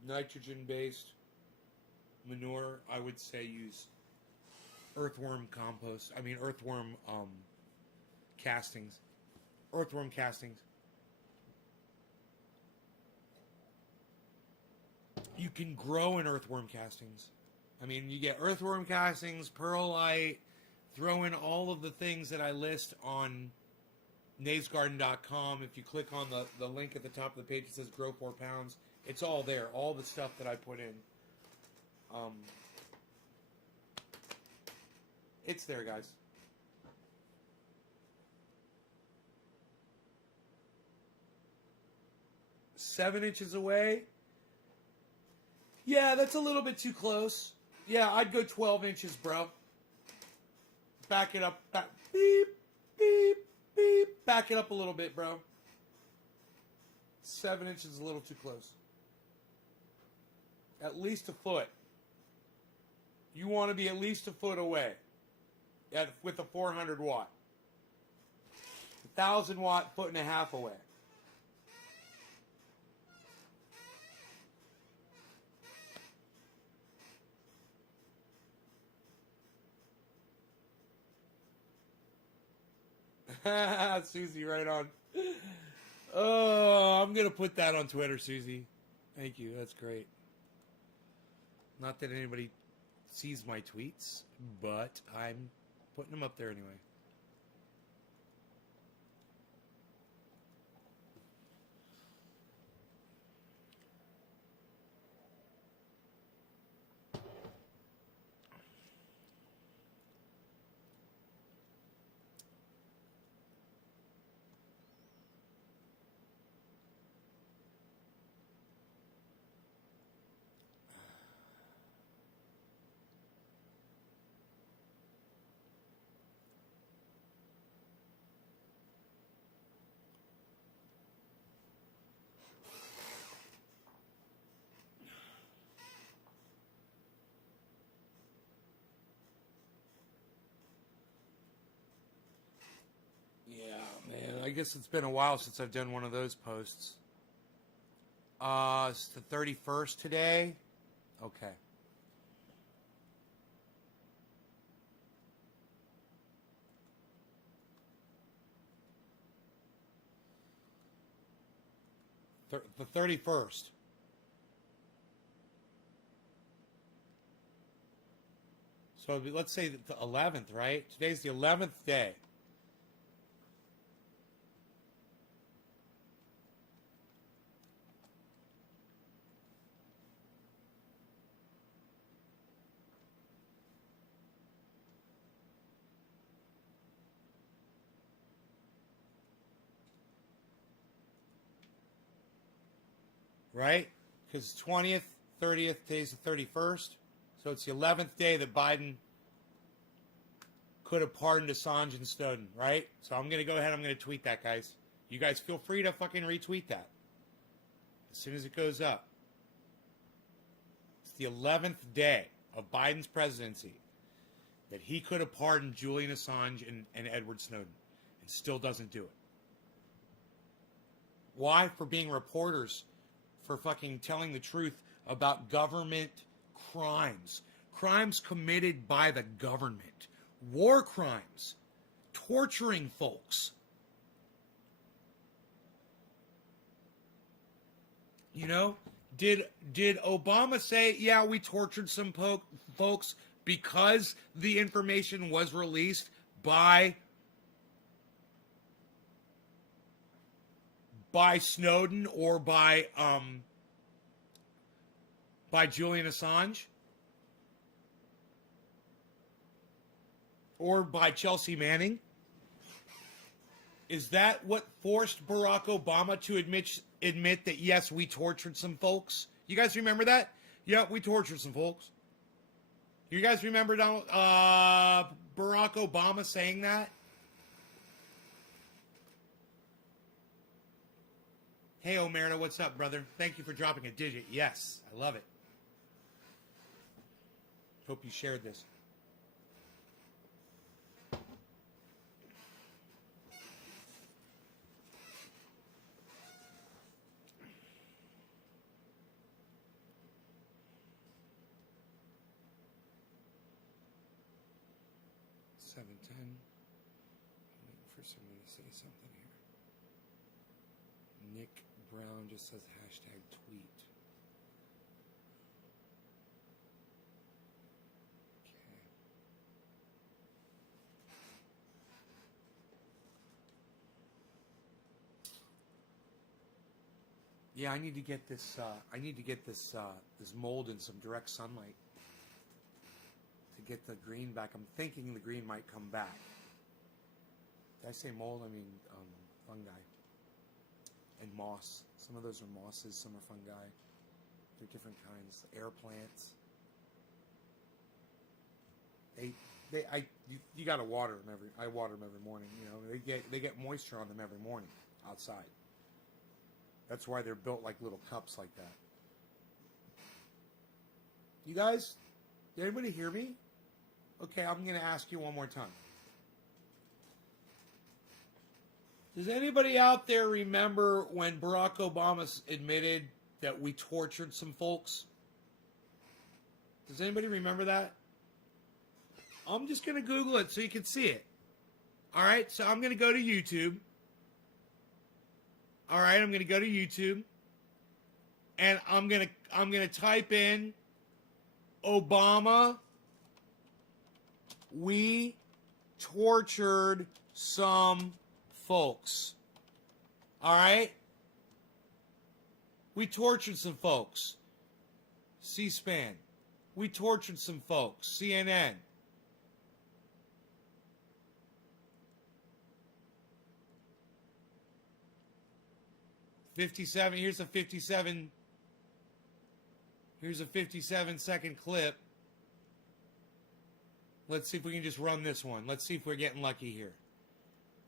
nitrogen-based manure. I would say use earthworm compost. I mean earthworm castings. Earthworm castings. You can grow in earthworm castings. I mean, you get earthworm castings, perlite, throw in all of the things that I list on naysgarden.com. If you click on the link at the top of the page, it says grow 4 pounds. It's all there. All the stuff that I put in. It's there, guys. Seven inches away. Yeah, that's a little bit too close. Yeah, I'd go 12 inches, bro. Back it up. Beep, beep, beep. Back it up a little bit, bro. 7 inches is a little too close. At least a foot. You want to be at least a foot away with a 400 watt. 1,000 watt, foot and a half away. Susie, right on. Oh, I'm going to put that on Twitter, Susie. Thank you. That's great. Not that anybody sees my tweets, but I'm putting them up there anyway. Yeah, man. I guess it's been a while since I've done one of those posts. It's the 31st today. Okay. The 31st. So let's say the 11th, right? Today's the 11th day. Right? Because 20th, 30th, today's the 31st. So it's the 11th day that Biden could have pardoned Assange and Snowden, right? So I'm going to go ahead. I'm going to tweet that, guys. You guys feel free to fucking retweet that as soon as it goes up. It's the 11th day of Biden's presidency that he could have pardoned Julian Assange and Edward Snowden and still doesn't do it. Why? For being reporters, for fucking telling the truth about government crimes. Crimes committed by the government. War crimes. Torturing folks. You know, did Obama say, yeah, we tortured some folks because the information was released by Snowden or by Julian Assange? Or by Chelsea Manning? Is that what forced Barack Obama to admit that, yes, we tortured some folks? You guys remember that? Yeah, we tortured some folks. You guys remember Barack Obama saying that? Hey, Omerta, what's up, brother? Thank you for dropping a digit. Yes, I love it. Hope you shared this. Somebody to say something here. Nick Brown just says hashtag tweet. Okay. Yeah, I need to get this. This mold in some direct sunlight to get the green back. I'm thinking the green might come back. Did I say mold? I mean fungi and moss. Some of those are mosses, some are fungi. They're different kinds. Air plants. You got to water them I water them every morning. You know, they get moisture on them every morning outside. That's why they're built like little cups like that. You guys, did anybody hear me? Okay, I'm going to ask you one more time. Does anybody out there remember when Barack Obama admitted that we tortured some folks? Does anybody remember that? I'm just going to Google it so you can see it. All right, so I'm going to go to YouTube. All right, I'm going to go to YouTube. And I'm going to type in Obama, we tortured some folks. All right? We tortured some folks. C-SPAN. We tortured some folks. CNN. Here's a 57-second clip. Let's see if we can just run this one. Let's see if we're getting lucky here.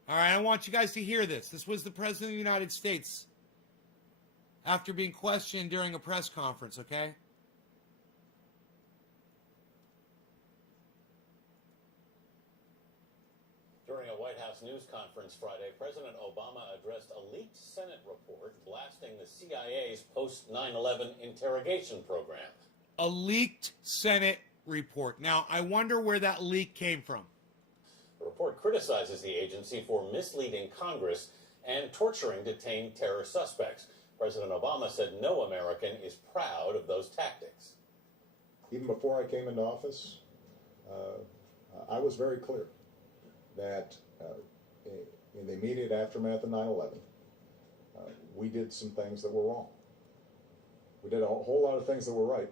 All right, I want you guys to hear this. This was the President of the United States after being questioned during a press conference, okay? During a White House news conference Friday, President Obama addressed a leaked Senate report blasting the CIA's post-9/11 interrogation program. A leaked Senate report. Now, I wonder where that leak came from. The report criticizes the agency for misleading Congress and torturing detained terror suspects. President Obama said no American is proud of those tactics. Even before I came into office, I was very clear that in the immediate aftermath of 9/11, we did some things that were wrong. We did a whole lot of things that were right,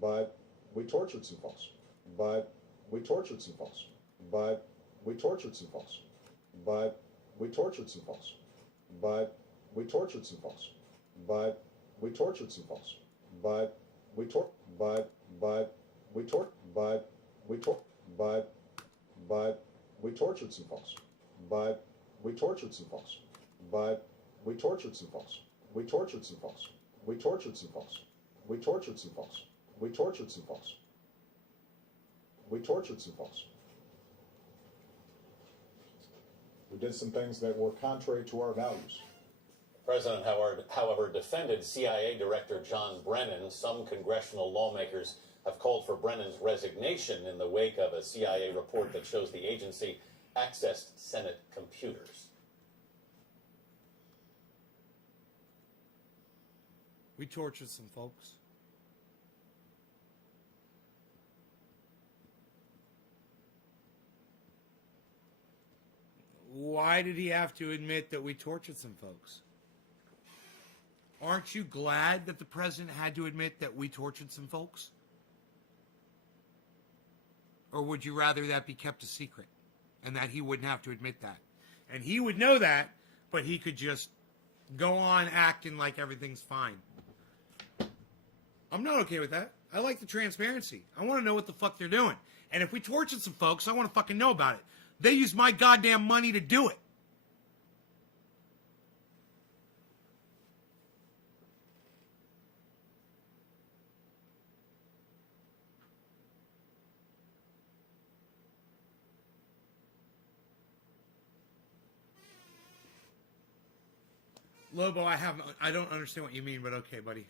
but we tortured some folks. But we tortured some folks. But we tortured some folks. But we tortured some folks. But we tortured some folks. But we tortured some folks. But we tor. But we tor. But we tor. But but we tortured some folks. But we tortured some folks. But we tortured some folks. We tortured some folks. We tortured some folks. We tortured some folks. We tortured some folks. We tortured some folks. We did some things that were contrary to our values. The president, however, defended CIA Director John Brennan. Some congressional lawmakers have called for Brennan's resignation in the wake of a CIA report that shows the agency accessed Senate computers. We tortured some folks. Why did he have to admit that we tortured some folks? Aren't you glad that the president had to admit that we tortured some folks? Or would you rather that be kept a secret and that he wouldn't have to admit that? And he would know that, but he could just go on acting like everything's fine. I'm not okay with that. I like the transparency. I want to know what the fuck they're doing. And if we tortured some folks, I want to fucking know about it. They used my goddamn money to do it. Lobo, I don't understand what you mean, but okay, buddy.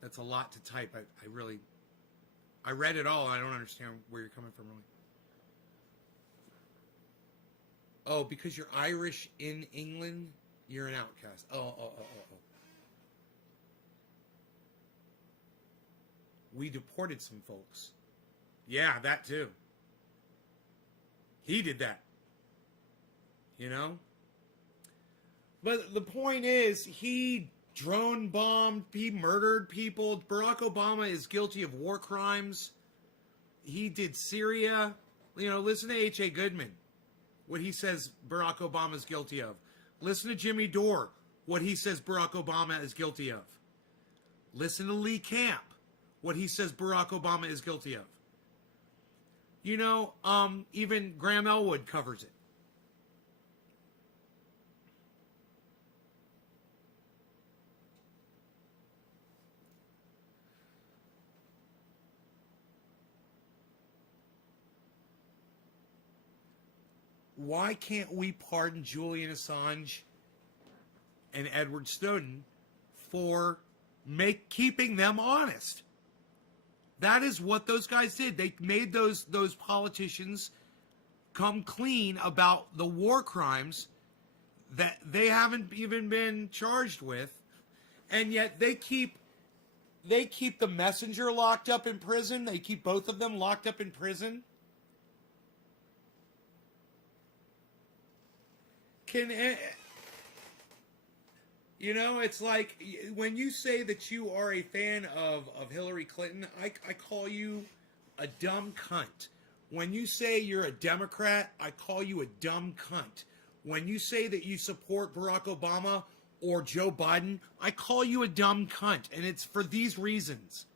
That's a lot to type. I read it all, and I don't understand where you're coming from, really. Oh, because you're Irish in England, you're an outcast. Oh. We deported some folks. Yeah, that too. He did that. You know? But the point is, he drone bombed, he murdered people. Barack Obama is guilty of war crimes. He did Syria. You know, listen to H.A. Goodman, what he says Barack Obama is guilty of. Listen to Jimmy Dore, what he says Barack Obama is guilty of. Listen to Lee Camp, what he says Barack Obama is guilty of. You know, even Graham Elwood covers it. Why can't we pardon Julian Assange and Edward Snowden for keeping them honest? That is what those guys did. They made those politicians come clean about the war crimes that they haven't even been charged with, and yet they keep the messenger locked up in prison. They keep both of them locked up in prison. You know, it's like when you say that you are a fan of Hillary Clinton, I call you a dumb cunt. When you say you're a Democrat, I call you a dumb cunt. When you say that you support Barack Obama or Joe Biden, I call you a dumb cunt. And it's for these reasons.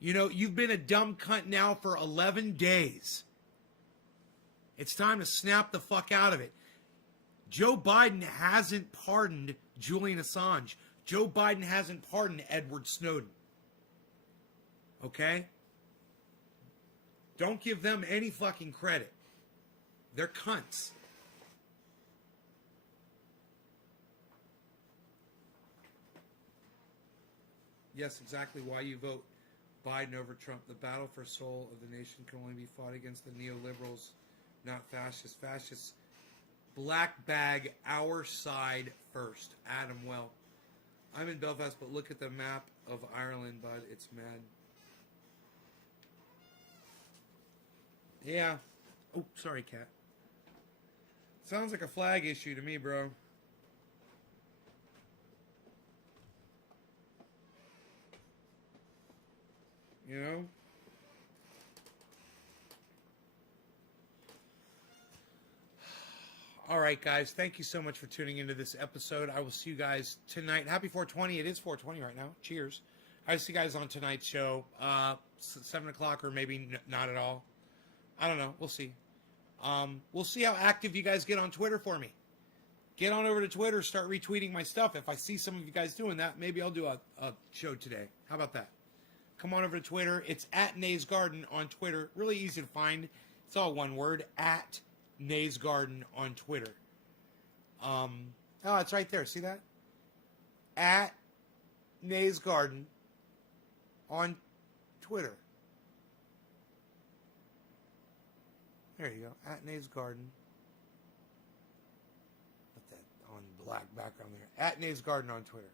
You know, you've been a dumb cunt now for 11 days. It's time to snap the fuck out of it. Joe Biden hasn't pardoned Julian Assange. Joe Biden hasn't pardoned Edward Snowden. Okay? Don't give them any fucking credit. They're cunts. Yes, exactly why you vote Biden over Trump. The battle for soul of the nation can only be fought against the neoliberals, not fascists. Fascists black bag our side first. Adam, well, I'm in Belfast, but look at the map of Ireland, bud. It's mad. Yeah. Oh, sorry, cat. Sounds like a flag issue to me, bro. You know? All right, guys. Thank you so much for tuning into this episode. I will see you guys tonight. Happy 420. It is 420 right now. Cheers. I see you guys on tonight's show, 7 o'clock or maybe not at all. I don't know. We'll see. We'll see how active you guys get on Twitter for me. Get on over to Twitter, start retweeting my stuff. If I see some of you guys doing that, maybe I'll do a show today. How about that? Come on over to Twitter. It's at Nays Garden on Twitter. Really easy to find. It's all one word, at Nays Garden on Twitter. Oh, it's right there. See that? At Nays Garden on Twitter. There you go. At Nays Garden. Put that on black background there. At Nays Garden on Twitter.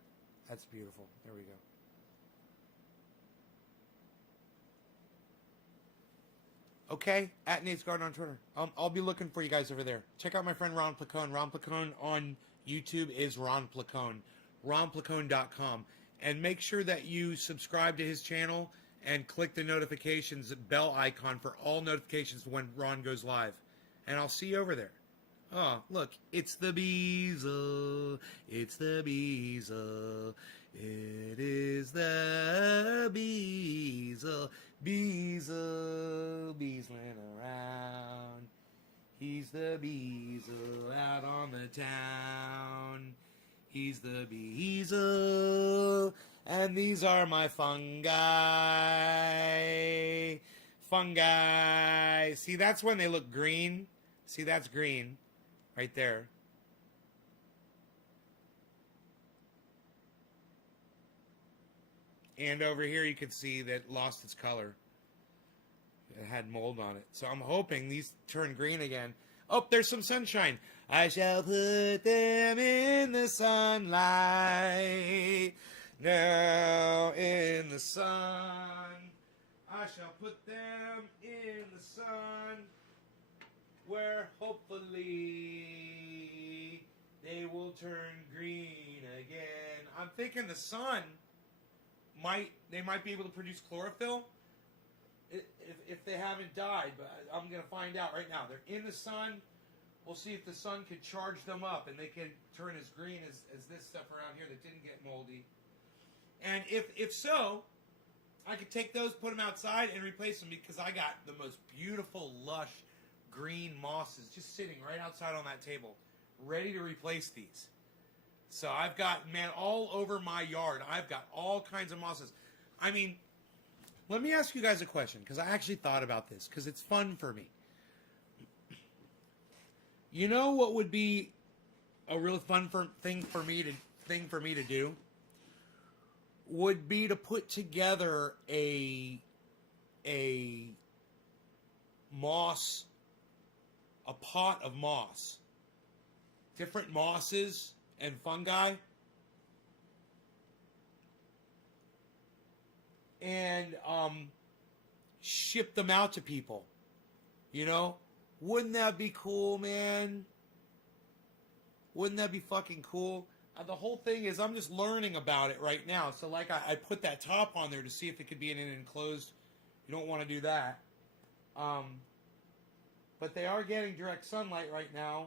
That's beautiful. There we go. Okay, at Nate's Garden on Twitter. I'll be looking for you guys over there. Check out my friend Ron Placone. Ron Placone on YouTube is Ron Placone. RonPlacone.com. And make sure that you subscribe to his channel and click the notifications bell icon for all notifications when Ron goes live. And I'll see you over there. Oh, look, it's the Beezle. It's the Beezle. It is the Beezle. Beezle, beezling around. He's the Beezle out on the town. He's the Beezle, and these are my fungi. Fungi. See, that's when they look green. See, that's green right there. And over here you can see that it lost its color. It had mold on it. So I'm hoping these turn green again. Oh, there's some sunshine. I shall put them in the sunlight. Now in the sun. I shall put them in the sun. Where hopefully they will turn green again. I'm thinking the sun they might be able to produce chlorophyll if they haven't died, but I'm going to find out right now. They're in the sun. We'll see if the sun could charge them up and they can turn as green as this stuff around here that didn't get moldy. And if so, I could take those, put them outside, and replace them because I got the most beautiful, lush green mosses just sitting right outside on that table, ready to replace these. So I've got, man, all over my yard, I've got all kinds of mosses. I mean, let me ask you guys a question, because I actually thought about this, because it's fun for me. You know what would be a real fun thing for me to do? Would be to put together a moss, a pot of moss. Different mosses and fungi, and ship them out to people. You know, wouldn't that be cool, man? Wouldn't that be fucking cool? The whole thing is I'm just learning about it right now. So like I put that top on there to see if it could be in an enclosed. You don't want to do that. But they are getting direct sunlight right now.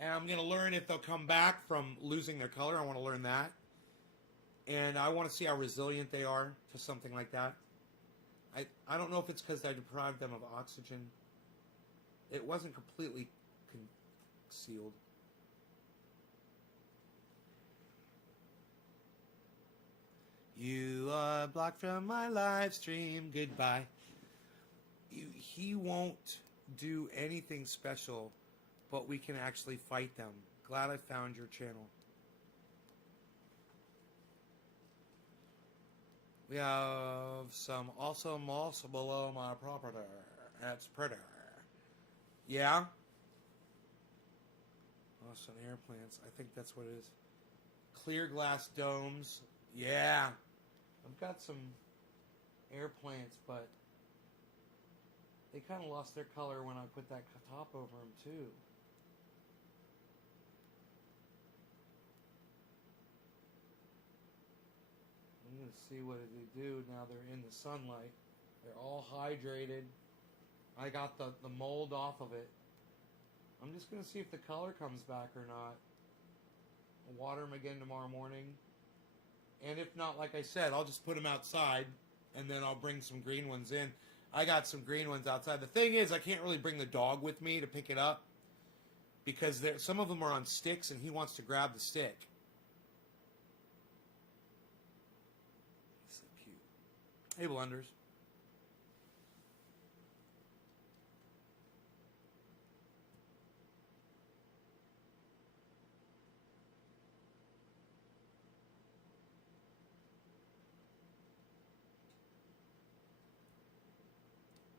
And I'm going to learn if they'll come back from losing their color. I want to learn that. And I want to see how resilient they are to something like that. I don't know if it's because I deprived them of oxygen. It wasn't completely concealed. You are blocked from my live stream. Goodbye. He won't do anything special, but we can actually fight them. Glad I found your channel. We have some awesome moss below my property. That's pretty. Yeah? Oh, some air plants. I think that's what it is. Clear glass domes. Yeah. I've got some air plants, but they kind of lost their color when I put that top over them, too. I'm going to see what they do now they're in the sunlight. They're all hydrated. I got the mold off of it. I'm just going to see if the color comes back or not. I'll water them again tomorrow morning. And if not, like I said, I'll just put them outside, and then I'll bring some green ones in. I got some green ones outside. The thing is, I can't really bring the dog with me to pick it up because some of them are on sticks and he wants to grab the stick. So cute. Hey, Blunders.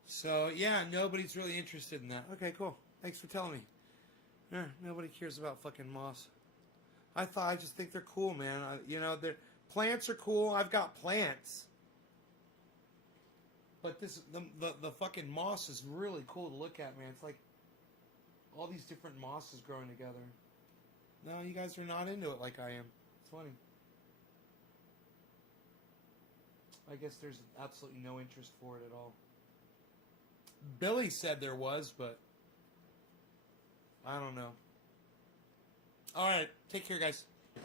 So, yeah, nobody's really interested in that. Okay, cool. Thanks for telling me. Yeah, nobody cares about fucking moss. I just think they're cool, man. Plants are cool. I've got plants. But the fucking moss is really cool to look at, man. It's like all these different mosses growing together. No, you guys are not into it like I am. It's funny. I guess there's absolutely no interest for it at all. Billy said there was, but I don't know. All right, take care, guys.